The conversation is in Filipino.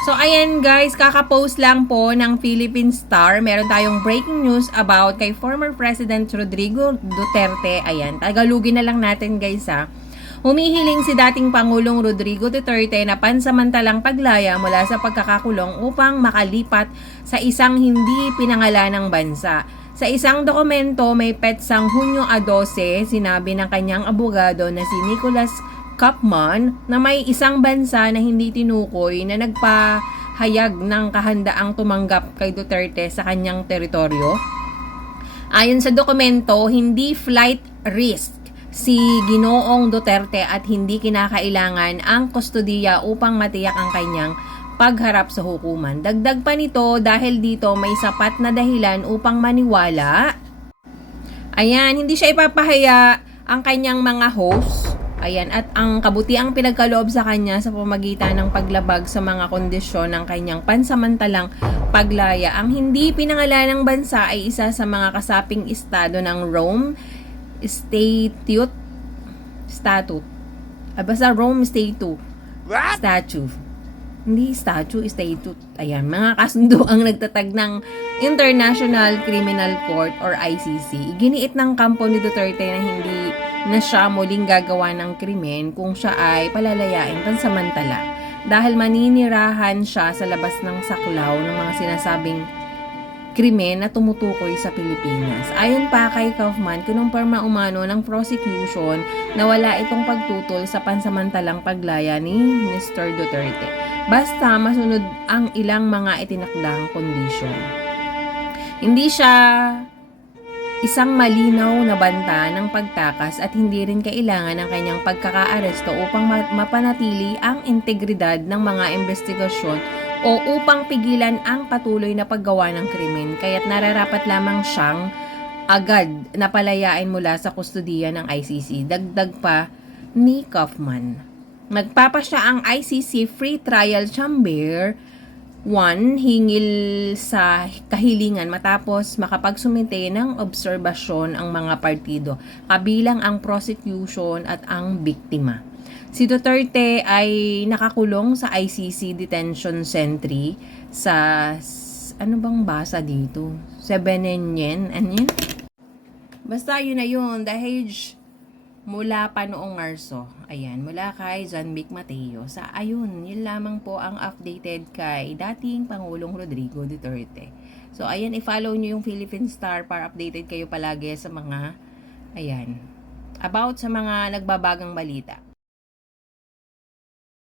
So, ayan guys, kakapost lang po ng Philippine Star. Meron tayong breaking news about kay former President Rodrigo Duterte. Ayan, tagalugin na lang natin guys ha. Humihiling si dating Pangulong Rodrigo Duterte na pansamantalang paglaya mula sa pagkakakulong upang makalipat sa isang hindi pinangalanang bansa. Sa isang dokumento may petsang Hunyo 12, sinabi ng kanyang abogado na si Nicholas Kapman na may isang bansa na hindi tinukoy na nagpahayag ng kahandaang tumanggap kay Duterte sa kanyang teritoryo. Ayon sa dokumento, hindi flight risk si Ginoong Duterte at hindi kinakailangan ang kustodiya upang matiyak ang kanyang pagharap sa hukuman. Dagdag pa nito dahil dito may sapat na dahilan upang maniwala. Ayan, hindi siya ipapahaya ang kanyang mga host. Ayan, at ang kabutiang pinagkaloob sa kanya sa pamagitan ng paglabag sa mga kondisyon ng kanyang pansamantalang paglaya. Ang hindi pinangalan ng bansa ay isa sa mga kasaping estado ng Rome Statute Statute. Ah, basta Rome Statute. Statute. Hindi statute, statute. Ayan, mga kasundo ang nagtatag ng International Criminal Court or ICC. Giniit ng kampo ni Duterte na hindi na siya muling gagawa ng krimen kung siya ay palalayain pansamantala dahil maninirahan siya sa labas ng saklaw ng mga sinasabing krimen na tumutukoy sa Pilipinas. Ayon pa kay Kaufman, kinumpirma umano ng prosecution na wala itong pagtutol sa pansamantalang paglaya ni Mr. Duterte. Basta masunod ang ilang mga itinakdang kondisyon. Hindi siya isang malinaw na banta ng pagtakas at hindi rin kailangan ng kanyang pagkakaaresto upang ma- mapanatili ang integridad ng mga investigasyon o upang pigilan ang patuloy na paggawa ng krimen kaya't nararapat lamang siyang agad na palayain mula sa kustudiya ng ICC. Dagdag pa ni Kaufman. Nagpapasya ang ICC Free Trial Chamber 1 hingil sa kahilingan matapos makapagsumite ng obserbasyon ang mga partido, kabilang ang prosecution at ang biktima. Si Duterte ay nakakulong sa ICC Detention Century sa ano bang basa dito? Sebenenyen, ano yun? Basta yun na yun, the age mula pa noong Marso. Ayan, mula kay John Vic Mateo. Sa ayun, yun lamang po ang updated kay dating Pangulong Rodrigo Duterte. So, ayan, i-follow nyo yung Philippine Star para updated kayo palagi sa mga, ayan, about sa mga nagbabagang balita.